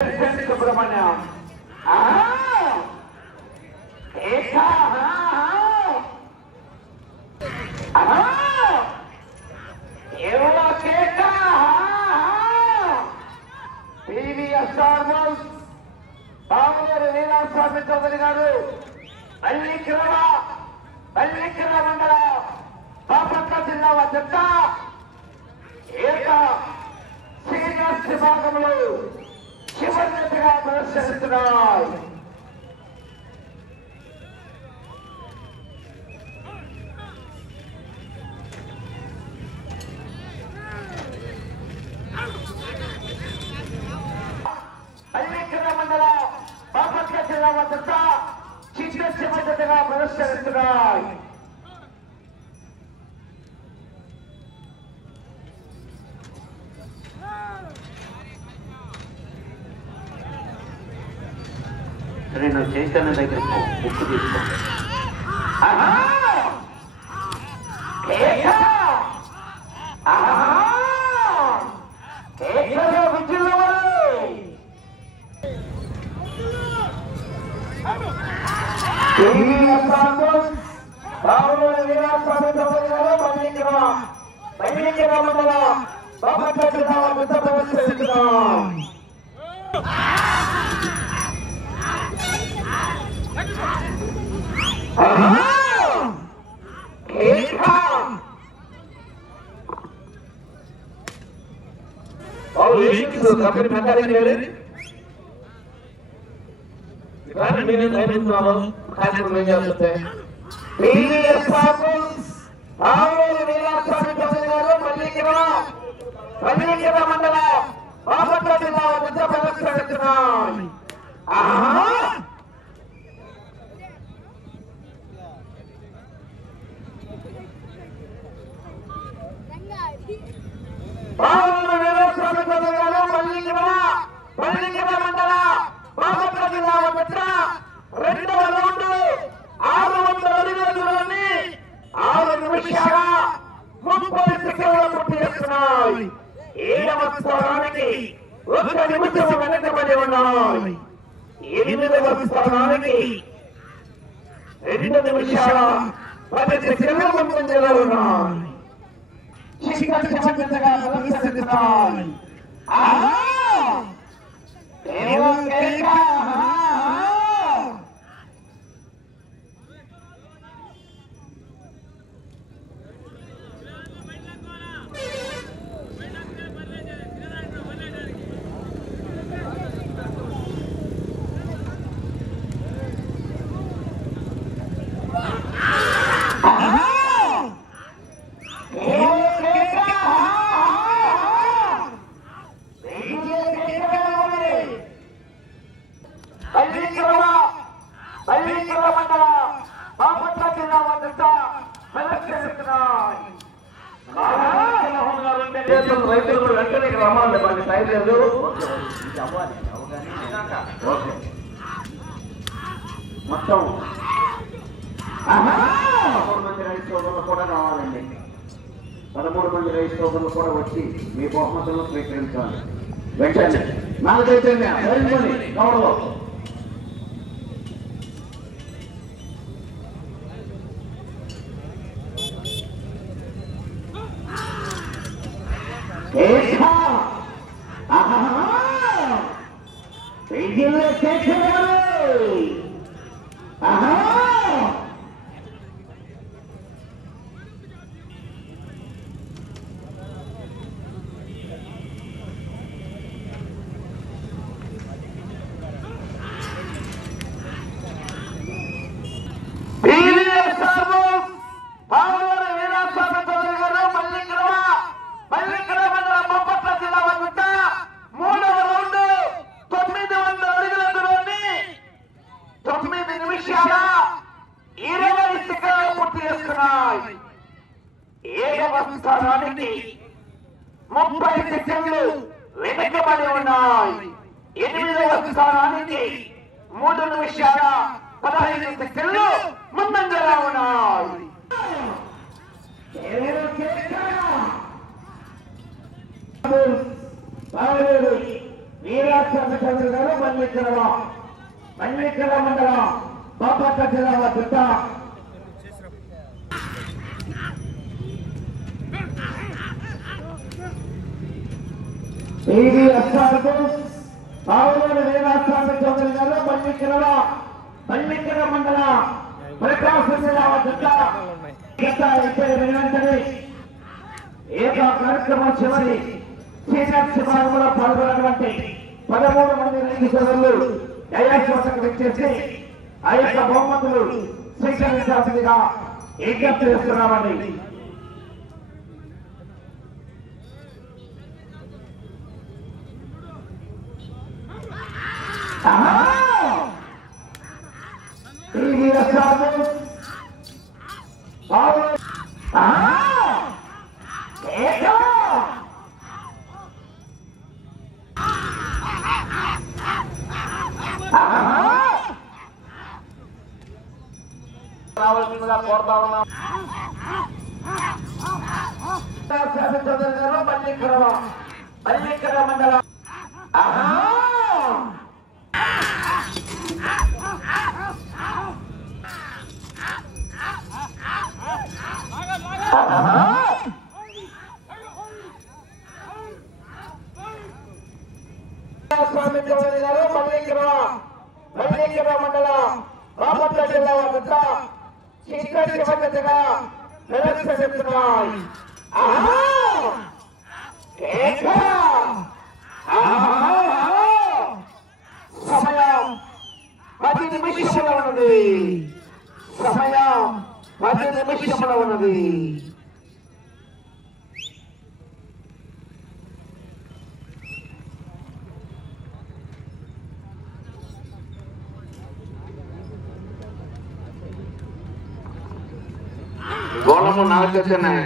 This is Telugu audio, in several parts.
సుబ్రహ్మణ్యం వీరాస్వామి చౌదరి గారు పల్లిక్రమ మండల బాపట్ల జిల్లా వద్ద సీనియర్స్ విభాగంలో చివరిగా ప్రదర్శిస్తున్నాయి. పల్లిక్రమ మండల బాపట్ల జిల్లా వద్ద చివరిగా ప్రదర్శిస్తున్నాయి. నేను చైతన్య దగ్గర బుక్ తీసుకోండి. మొత్తం 13 మంది రైతు సోదరులు కూడా రావాలండి. 13 మంది రైతు సోదరులు కూడా వచ్చి మీ బహుమతులను స్వీకరించాలి. వెంటనే నాలుగైతే కవర్లో స్థానానికి 30 సెకండ్లు వెనుకబడి ఉన్నాయి. 8వ స్థానానికి 3 నిమిషాల 15 సెకండ్లు ముందంజలో ఉన్నాయి. వీరాస్వామి చౌదరి గారు మల్లికల మండలం బాపట్ల జిల్లా వద్ద పావులూరు వీరాస్వామి చౌదరి గారు మల్లికల మండలం ప్రకాశం జిల్లా వద్ద ఏక కార్యక్రమం చివరి సీనియర్ విభాగంలో పాల్గొన్నటువంటి 13 మంది రైతు సోదరులు దయాశ్వాసకు వచ్చేసి ఆ యొక్క బహుమతులు స్వీకరించాల్సిందిగా విజ్ఞప్తి చేస్తున్నామండి. రావాల్సిందిగా కోరుతా ఉన్నాం. చౌదరి గారు మల్లికర మండలం స్వామి చౌదరి గారు మల్లికర మండలం బాపట్ల జిల్లా వద్ద చీకటి పద్ధతిగా నిరసనిస్తున్నాయి. సమయం 10 నిమిషముల ఉన్నది. గోళము నాగచన్నాయి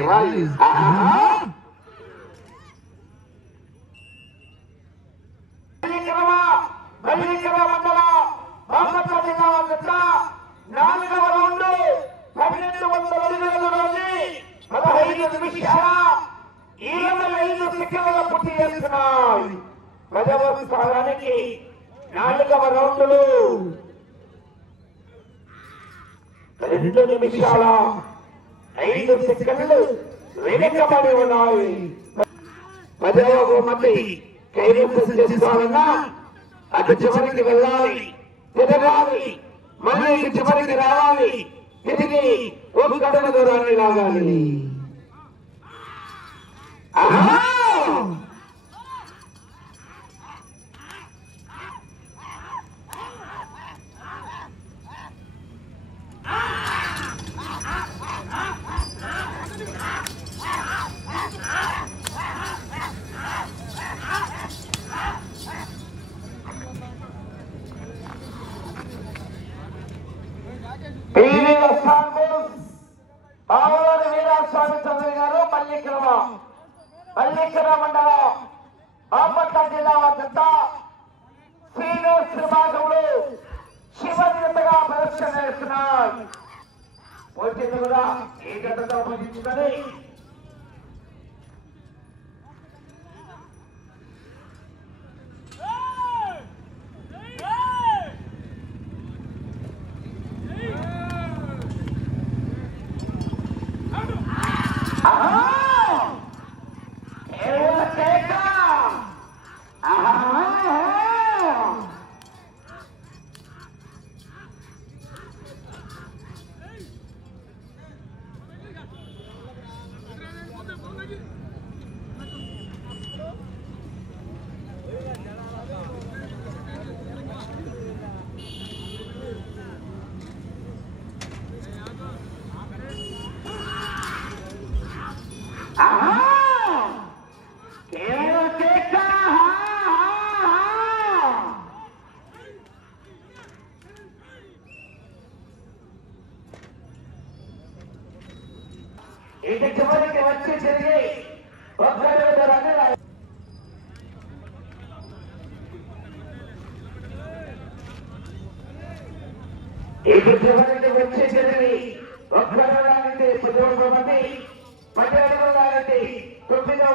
మల్లికర మండలం బాపట్ల జిల్లా వద్ద 4వ రౌండ్ 1200 అడుగులలోని 15 నిమిషాల 25 సెకండ్ల పూర్తి చేస్తున్నాయి. 10వ స్థానానికి 4వ రౌండ్లు 2 నిమిషాల 5 సెకండ్లు వెనుకబడి ఉన్నాయి. 10వ బహుమతి కైవసం చేసుకోవాలన్నా అటు చివరికి వెళ్ళాలి, తిరగాలి, మళ్ళీ ఇటు చివరికి రావాలి, తిరిగి ఒక గడప దూరాన్ని లాగాలి. పావులూరు వీరాస్వామి చౌదరి గారు మల్లికర మండలం బాపట్ల జిల్లా వద్ద సీనియర్స్ విభాగంలో శివనిగా ప్రదర్శన చేస్తున్నారు. పోటీలు కూడా ఈ గంటతో పూజించుకొని ఇటు చివరికి వచ్చి తిరిగి ఇటు చివరికి వచ్చి తిరిగి ఒక్కరానికి 11 మంది 10 అడుగులాగండి 9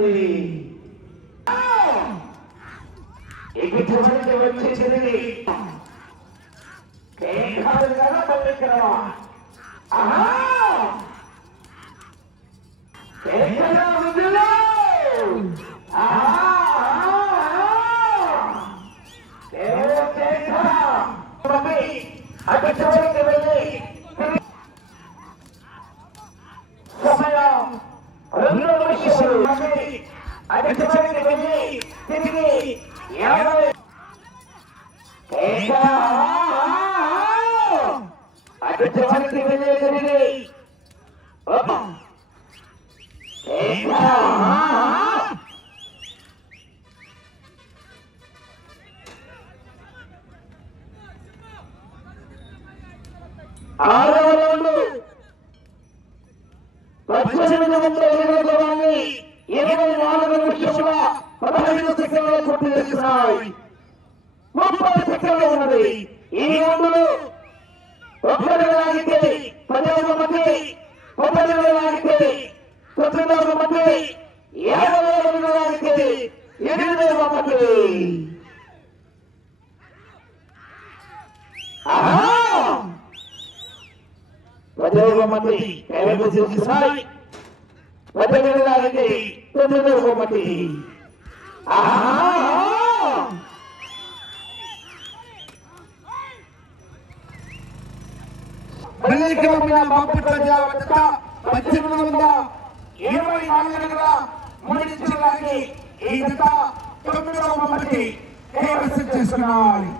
బహుమతి. ఇటువంటి వచ్చేసింది అటు చివరికి వెళ్ళి సమయం 2 నిమిషాలు. అటు చివరికి వెళ్ళి తిరిగి 50 అటు చివరికి వెళ్ళి తిరిగి ఆరవ రౌండ్ 18 24 నిమిషముల 15 సెకండ్లు పూర్తి చేస్తున్నాయి. 30 సెకండ్లు ఉన్నది. ఈ రౌండ్లో ఒక్కరి లాగితే 10వ మంది, 9 లాగితే 9వ మంది, 50 లాగితే 8వ మంది. పదవ మంది చేస్తున్నాయి. 18 లాగితే 9వ మంది. అనేకమైన బాపుట్ల జాగ్రత్త 1824 మూడించడానికి ఈ జత 9వ మంది కైవసం చేస్తున్నారు.